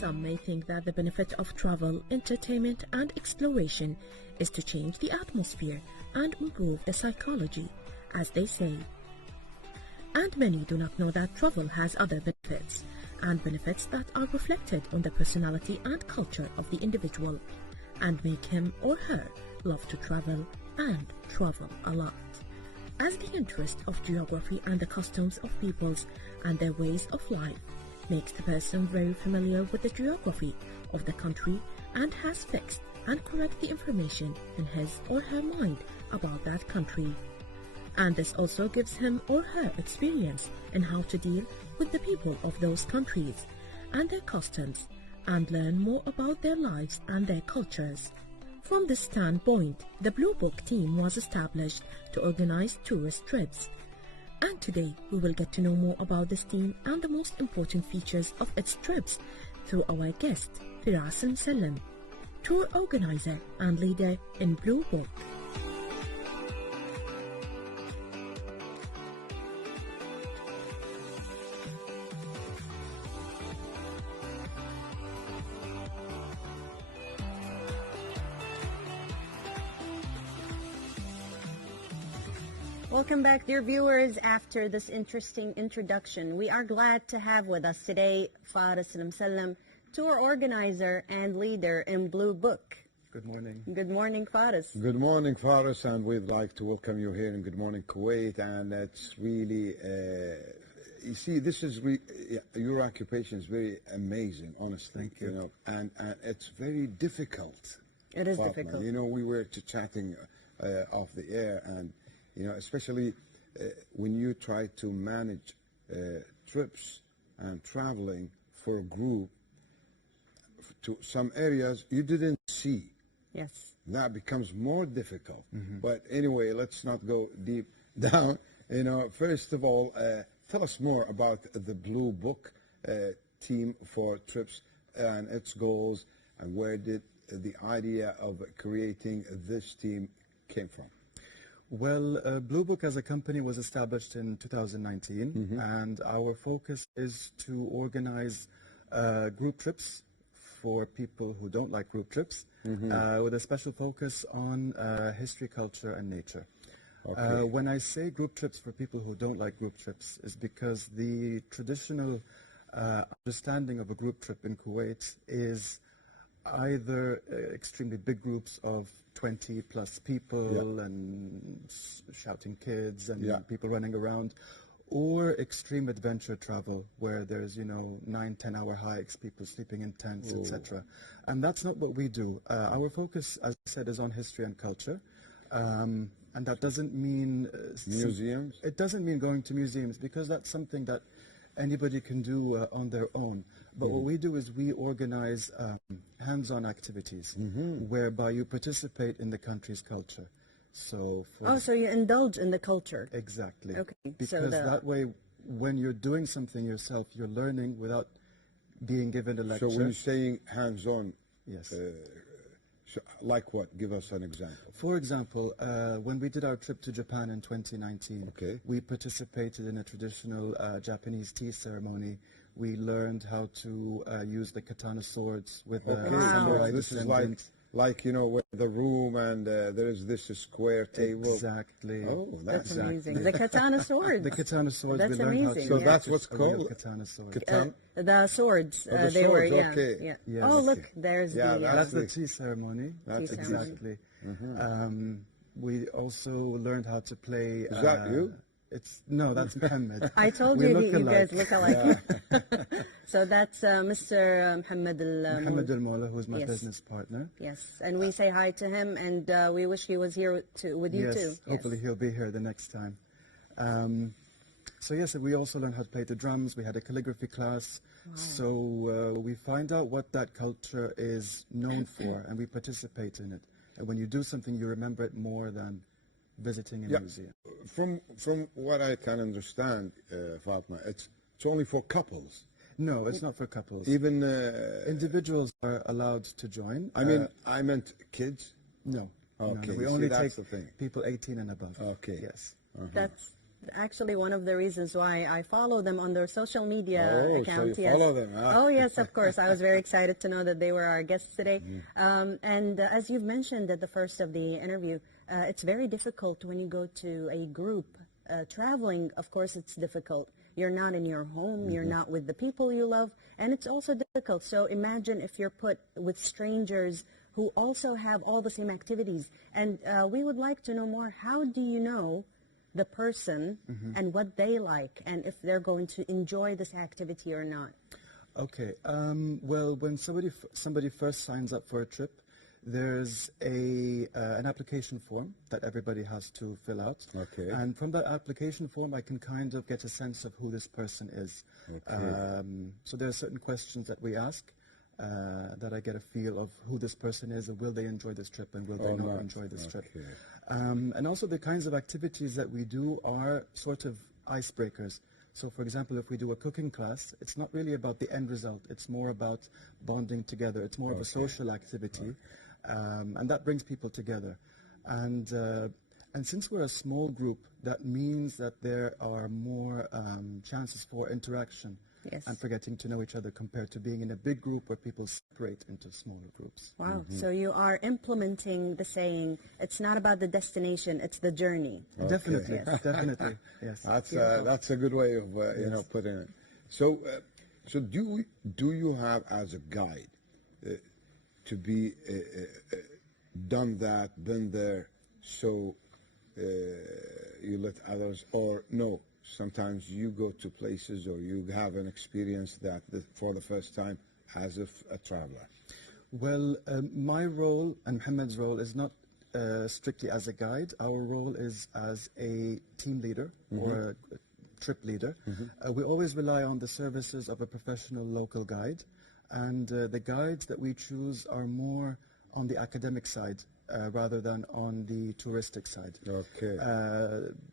Some may think that the benefit of travel, entertainment and exploration is to change the atmosphere and improve the psychology, as they say. And many do not know that travel has other benefits, and benefits that are reflected on the personality and culture of the individual, and make him or her love to travel and travel a lot. As the interest of geography and the customs of peoples and their ways of life makes the person very familiar with the geography of the country and has fixed and correct the information in his or her mind about that country. And this also gives him or her experience in how to deal with the people of those countries and their customs and learn more about their lives and their cultures. From this standpoint, the Blue Book team was established to organize tourist trips. And today we will get to know more about this team and the most important features of its trips through our guest, Faris Al-Muslim, tour organizer and leader in Blue Book. Welcome back, dear viewers. After this interesting introduction, we are glad to have with us today Faris Al-Muslim, tour organizer and leader in Blue Book. Good morning. Good morning, Faris. Good morning, Faris, and we'd like to welcome you here in Good Morning Kuwait. And it's really, you see, this is your occupation is very amazing, honestly. Thank you. You know, and it's very difficult. It is Fatma. difficult. You know, we were chatting off the air, and you know, especially when you try to manage trips and traveling for a group to some areas you didn't see. Yes. That becomes more difficult. But anyway, let's not go deep down. You know, first of all, tell us more about the Blue Book team for trips and its goals, and where did the idea of creating this team came from? Well, Blue Book as a company was established in 2019, and our focus is to organize group trips for people who don't like group trips, with a special focus on history, culture, and nature. Okay. When I say group trips for people who don't like group trips, is because the traditional understanding of a group trip in Kuwait is either extremely big groups of 20 plus people and shouting kids and people running around, or extreme adventure travel where there's, you know, 9-10 hour hikes, people sleeping in tents, etc. And that's not what we do. Our focus, as I said, is on history and culture. And that doesn't mean Museums? It doesn't mean going to museums, because that's something that anybody can do on their own. But what we do is we organize hands-on activities whereby you participate in the country's culture. So So you indulge in the culture. Exactly. Okay. Because that way, when you're doing something yourself, you're learning without being given a lecture. So when you're saying hands-on, yes. Like what? Give us an example. For example, when we did our trip to Japan in 2019, we participated in a traditional Japanese tea ceremony. We learned how to use the katana swords with samurai This is descendants. like, you know, where the room and there is this square table. Exactly. Oh, That's amazing. The katana swords. The katana swords. That's we learned amazing. How to So that's what's a real called katana sword. The swords. the they were, swords, okay. yeah. Yes. Oh, look, there's Yeah, the... That's the tea ceremony. That's exactly. We also learned how to play. Is that you? No, that's Muhammad. I told We you look you guys alike. look alike. So that's Mr. Muhammad Muhammad Al-Mawla, who's my business partner. Yes, and we say hi to him, and we wish he was here with you too. Yes, hopefully he'll be here the next time. So yes, we also learned how to play the drums. We had a calligraphy class. Wow. So we find out what that culture is known for, and we participate in it. And when you do something, you remember it more than visiting a museum. From what I can understand, Fatma, it's only for couples. No, it's not for couples. Even individuals are allowed to join. I mean, I meant kids. No. Okay. No, we only take the thing. people 18 and above. Okay. Yes. actually one of the reasons why I follow them on their social media Oh, accounts. so you Yes. follow them, huh? Oh, yes, of course. I was very excited to know that they were our guests today. And as you've mentioned at the first of the interview, it's very difficult when you go to a group. Traveling, of course, it's difficult. You're not in your home, you're not with the people you love, and it's also difficult. So imagine if you're put with strangers who also have all the same activities. And we would like to know more. How do you know the person and what they like, and if they're going to enjoy this activity or not? Okay. Well, when somebody first signs up for a trip, there's an application form that everybody has to fill out. Okay. And from that application form, I can kind of get a sense of who this person is. Okay. So there are certain questions that we ask that I get a feel of who this person is and will they enjoy this trip and will they not enjoy this trip. And also the kinds of activities that we do are sort of icebreakers. So, for example, if we do a cooking class, it's not really about the end result. It's more about bonding together. It's more of a social activity, and that brings people together. And since we're a small group, that means that there are more chances for interaction and for getting to know each other compared to being in a big group where people separate into smaller groups. Wow. So you are implementing the saying, it's not about the destination, it's the journey. Definitely, definitely, yes. That's a good way of putting it. So do you have as a guide to be done that, been there, so you let others, or no? Sometimes you go to places or you have an experience that for the first time as a traveler. Well, my role and Mohammed's role is not strictly as a guide. Our role is as a team leader or a trip leader. We always rely on the services of a professional local guide, and the guides that we choose are more on the academic side rather than on the touristic side. Okay.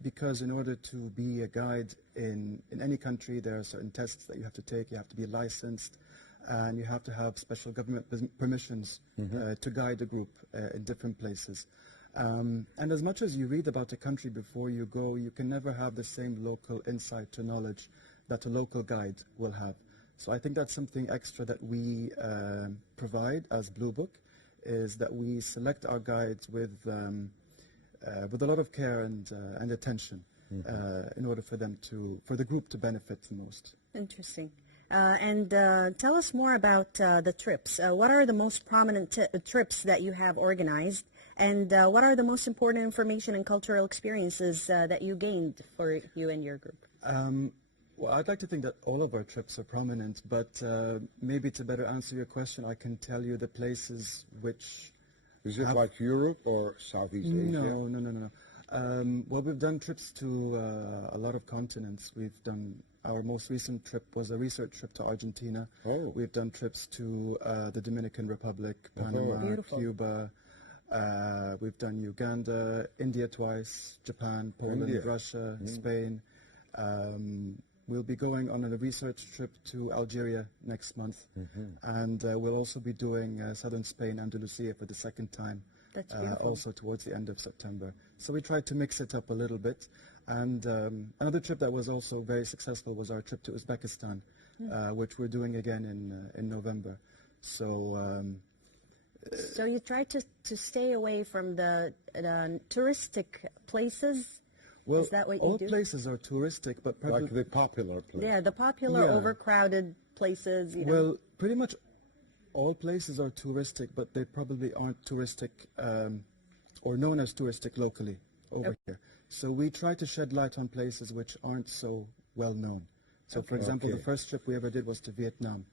Because in order to be a guide in any country, there are certain tests that you have to take. You have to be licensed, and you have to have special government permissions to guide a group in different places. And as much as you read about a country before you go, you can never have the same local insight to knowledge that a local guide will have. So I think that's something extra that we provide as Blue Book, is that we select our guides with a lot of care and attention in order for the group to benefit the most. Interesting. And tell us more about the trips. What are the most prominent trips that you have organized, and what are the most important information and cultural experiences that you gained for you and your group? Well, I'd like to think that all of our trips are prominent, but maybe to better answer your question, I can tell you the places which... Is it like Europe or Southeast Asia? No. Well, we've done trips to a lot of continents. Our most recent trip was a research trip to Argentina. Oh. We've done trips to the Dominican Republic, Panama, Cuba. We've done Uganda, India twice, Japan, Poland, Russia, Spain. We'll be going on a research trip to Algeria next month, and we'll also be doing southern Spain, Andalusia for the second time, also towards the end of September. So we tried to mix it up a little bit. And another trip that was also very successful was our trip to Uzbekistan, which we're doing again in November. So you try to stay away from the touristic places. Well, is that what you do? All places are touristic, but probably... Like the popular places. Yeah, the popular, overcrowded places. Well, pretty much all places are touristic, but they probably aren't touristic or known as touristic locally over here. So we try to shed light on places which aren't so well known. So, for example, the first trip we ever did was to Vietnam,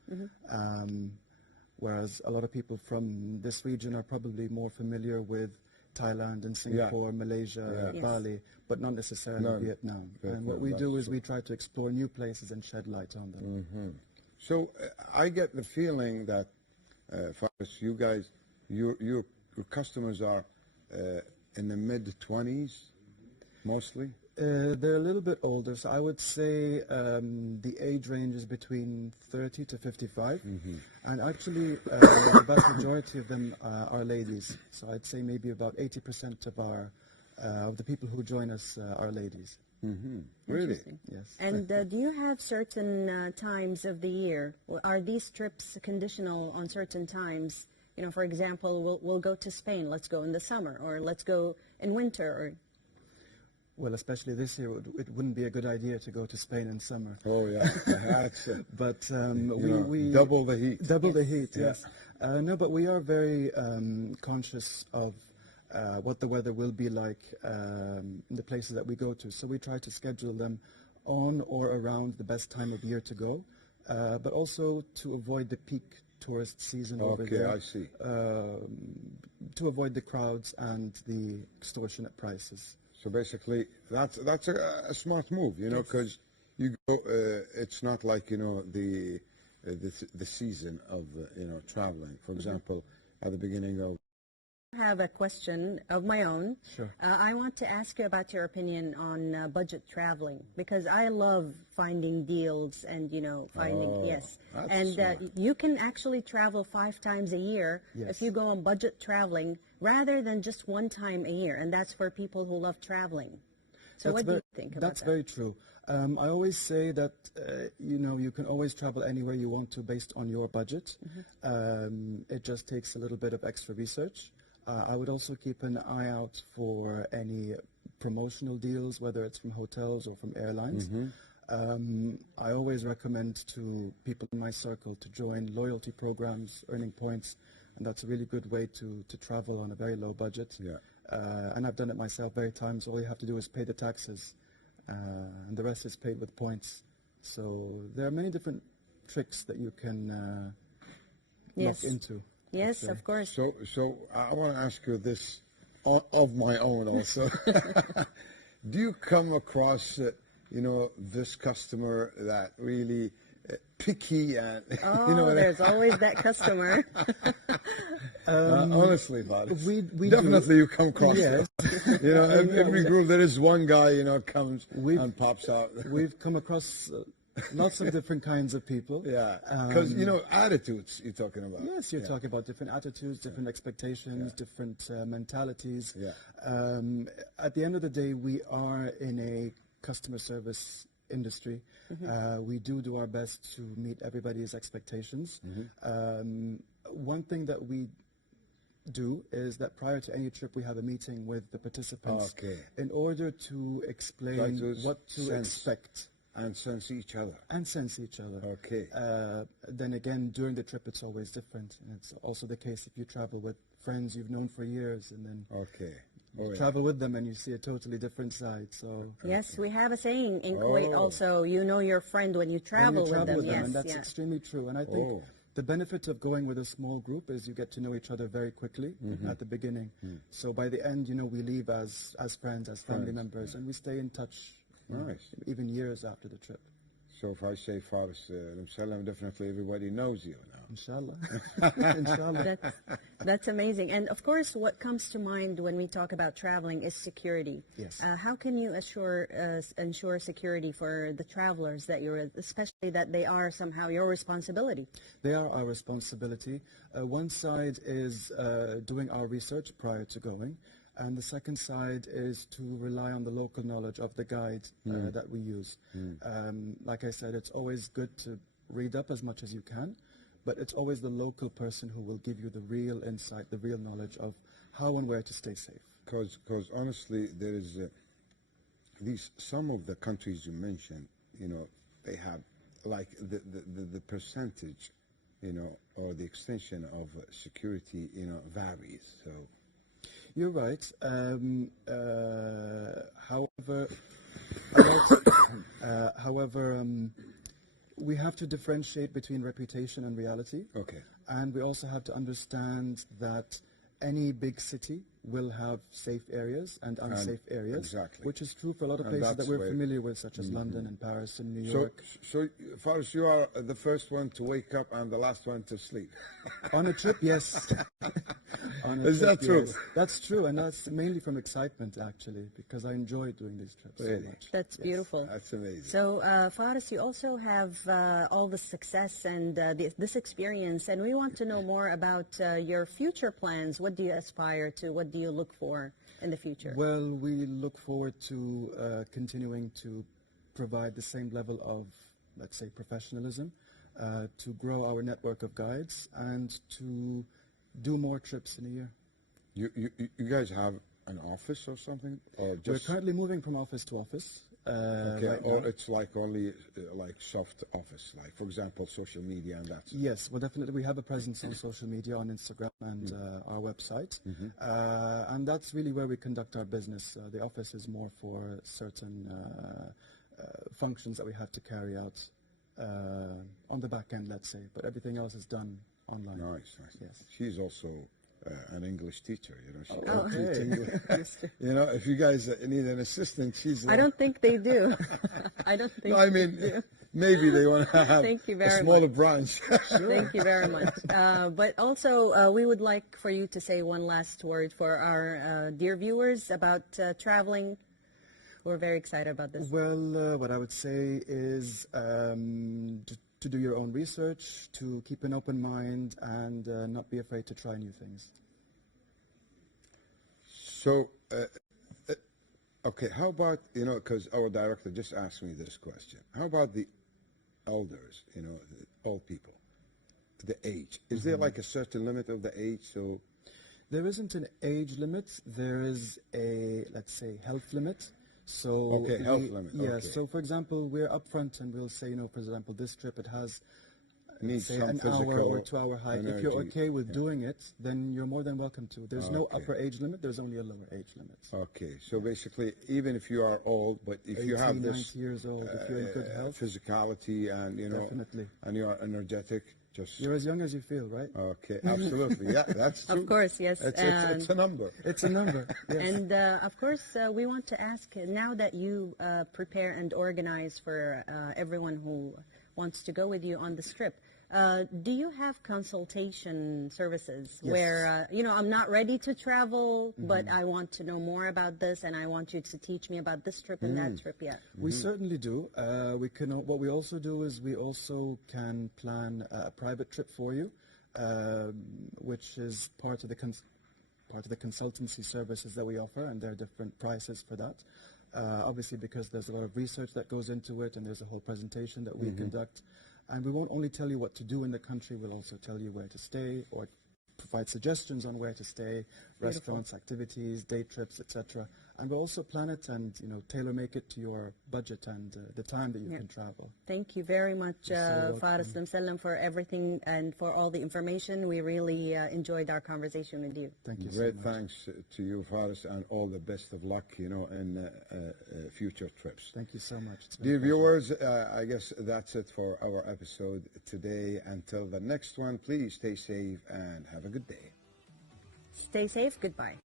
whereas a lot of people from this region are probably more familiar with Thailand and Singapore, Malaysia, Bali, but not necessarily Vietnam. And what we do is we try to explore new places and shed light on them. So I get the feeling that, Faris, you guys, your customers are in the mid-20s, mostly? They're a little bit older, so I would say the age range is between 30 to 55. And actually, the vast majority of them are ladies. So I'd say maybe about 80% of the people who join us are ladies. Really? Interesting. Yes. And do you have certain times of the year? Are these trips conditional on certain times? You know, for example, we'll go to Spain. Let's go in the summer, or let's go in winter. Or Well, especially this year, it wouldn't be a good idea to go to Spain in summer. Oh, yeah. That's it. But We double the heat. Double the heat, Yeah. yes. No, but we are very conscious of what the weather will be like in the places that we go to. So we try to schedule them on or around the best time of year to go, but also to avoid the peak tourist season over there. Okay, I see. To avoid the crowds and the extortionate prices. So basically, that's a smart move, you know, because you go. It's not like, you know, the season of traveling. For example, at the beginning of. I have a question of my own. Sure. I want to ask you about your opinion on budget traveling, because I love finding deals and, you know, finding, yes. that's And smart. you can actually travel 5 times a year Yes. if you go on budget traveling rather than just 1 time a year. And that's for people who love traveling. So what do you think about That's that? very true. I always say that, you know, you can always travel anywhere you want to based on your budget. It just takes a little bit of extra research. I would also keep an eye out for any promotional deals, whether it's from hotels or from airlines. I always recommend to people in my circle to join loyalty programs, earning points, and that's a really good way to travel on a very low budget. Yeah. And I've done it myself very times. All you have to do is pay the taxes, and the rest is paid with points. So there are many different tricks that you can Yes. look into. Yes, So- of course. So I want to ask you this of my own also. Do you come across, this customer that really picky and Oh, you know, there's always that customer. honestly, Faris, we definitely do. you come across Yes. it. You know, every group there is one guy comes and pops out. We've come across lots of different kinds of people. Yeah, because attitudes you're talking about. Yes, you're talking about different attitudes, different expectations, different mentalities. Yeah. At the end of the day, we are in a customer service industry. We do our best to meet everybody's expectations. One thing that we do is that prior to any trip, we have a meeting with the participants Okay. in order to explain Try to what to sense. expect. And sense each other. And sense each other. Okay. Then again, during the trip, it's always different. And it's also the case if you travel with friends you've known for years and then Okay. you Oh, yeah. travel with them and you see a totally different side. So Yes, we have a saying in Kuwait Oh. also, you know your friend when you travel, when you travel with them. Yes, and that's yeah. extremely true. And I think Oh. the benefit of going with a small group is you get to know each other very quickly at the beginning. So by the end, we leave as friends, as family members, and we stay in touch Nice. even years after the trip. So if I say Faris Salam, definitely everybody knows you now. Inshallah. Inshallah. That's amazing. And of course, what comes to mind when we talk about traveling is security. Yes. How can you ensure security for the travelers that especially that they are somehow your responsibility? They are our responsibility. One side is doing our research prior to going, and the second side is to rely on the local knowledge of the guide that we use. Like I said, it's always good to read up as much as you can, but it's always the local person who will give you the real insight, the real knowledge of how and where to stay safe. Because honestly, there is some of the countries you mentioned, they have like the percentage, or the extension of security, varies. So. You're right. However, we have to differentiate between reputation and reality. Okay. And we also have to understand that any big city will have safe areas and unsafe areas, exactly. which is true for a lot of And places that that's we're where- familiar with, such as London and Paris and New So, York. so Faris, you are the first one to wake up and the last one to sleep. On a trip, yes. On a Is trip, that true? yes. That's true, and that's mainly from excitement, actually, because I enjoy doing these trips so Really? much. That's beautiful. That's amazing. So, Faris, you also have all the success and this experience, and we want to know more about your future plans. What do you aspire to? What do you look for in the future? Well, we look forward to continuing to provide the same level of, let's say, professionalism, to grow our network of guides, and to do more trips in a year. You guys have an office or something? Or We're just currently moving from office to office. okay, Right or now. it's like only like soft office, like for example, social media and that. Yes, well, definitely we have a presence on social media, on Instagram and our website, and that's really where we conduct our business. The office is more for certain functions that we have to carry out on the back end, let's say, but everything else is done online. Nice, nice. Yes. She's also an English teacher, you know. She Oh. teaches English. You know, if you guys need an assistant, she's. I don't think they do. I don't think No, I mean, maybe they want to have Thank you a very smaller much. branch. Thank you very much. But also, we would like for you to say one last word for our dear viewers about traveling. We're very excited about this. Well, what I would say is to do your own research, to keep an open mind, and not be afraid to try new things. So, okay, how about, you know, because our director just asked me this question. How about the elders, you know, the old people, the age? Is there like a certain limit of the age? So, There isn't an age limit. There is a, let's say, health limit. So Okay, health limit, Yeah. okay. So, for example, we're upfront and we'll say, you know, for example, this trip it has, needs say, some an hour physical or 2 hour hike. If you're energy. okay with doing it, then you're more than welcome to. There's no Okay. upper age limit. There's only a lower age limit. Okay, so basically, even if you are old, but if you have 18, this 90 years old, if you're in good health, physicality and, you know, Definitely. and you are energetic, just, you're as young as you feel, right? okay, absolutely. Yeah, that's true. Of course, yes. It's a number. It's a number. Yes. And of course, we want to ask, now that you prepare and organize for everyone who wants to go with you on this trip, do you have consultation services where, you know, I'm not ready to travel, but I want to know more about this and I want you to teach me about this trip and that trip? Yeah. We certainly do. We can. What we also do is we also can plan a private trip for you, which is part of the consultancy services that we offer, and there are different prices for that. Obviously, because there's a lot of research that goes into it, and there's a whole presentation that we conduct. And we won't only tell you what to do in the country, we'll also tell you where to stay or provide suggestions on where to stay, restaurants, activities, day trips, etc. And we'll also plan it and, you know, tailor make it to your budget and the time that you can travel. Thank you very much, so Faris Lamsallam, for everything and for all the information. We really enjoyed our conversation with you. Thank you Great so much. thanks to you, Faris, and all the best of luck, you know, in future trips. Thank you so much. It's been a Dear pleasure. viewers, I guess that's it for our episode today. Until the next one, please stay safe and have a good day. Stay safe. Goodbye.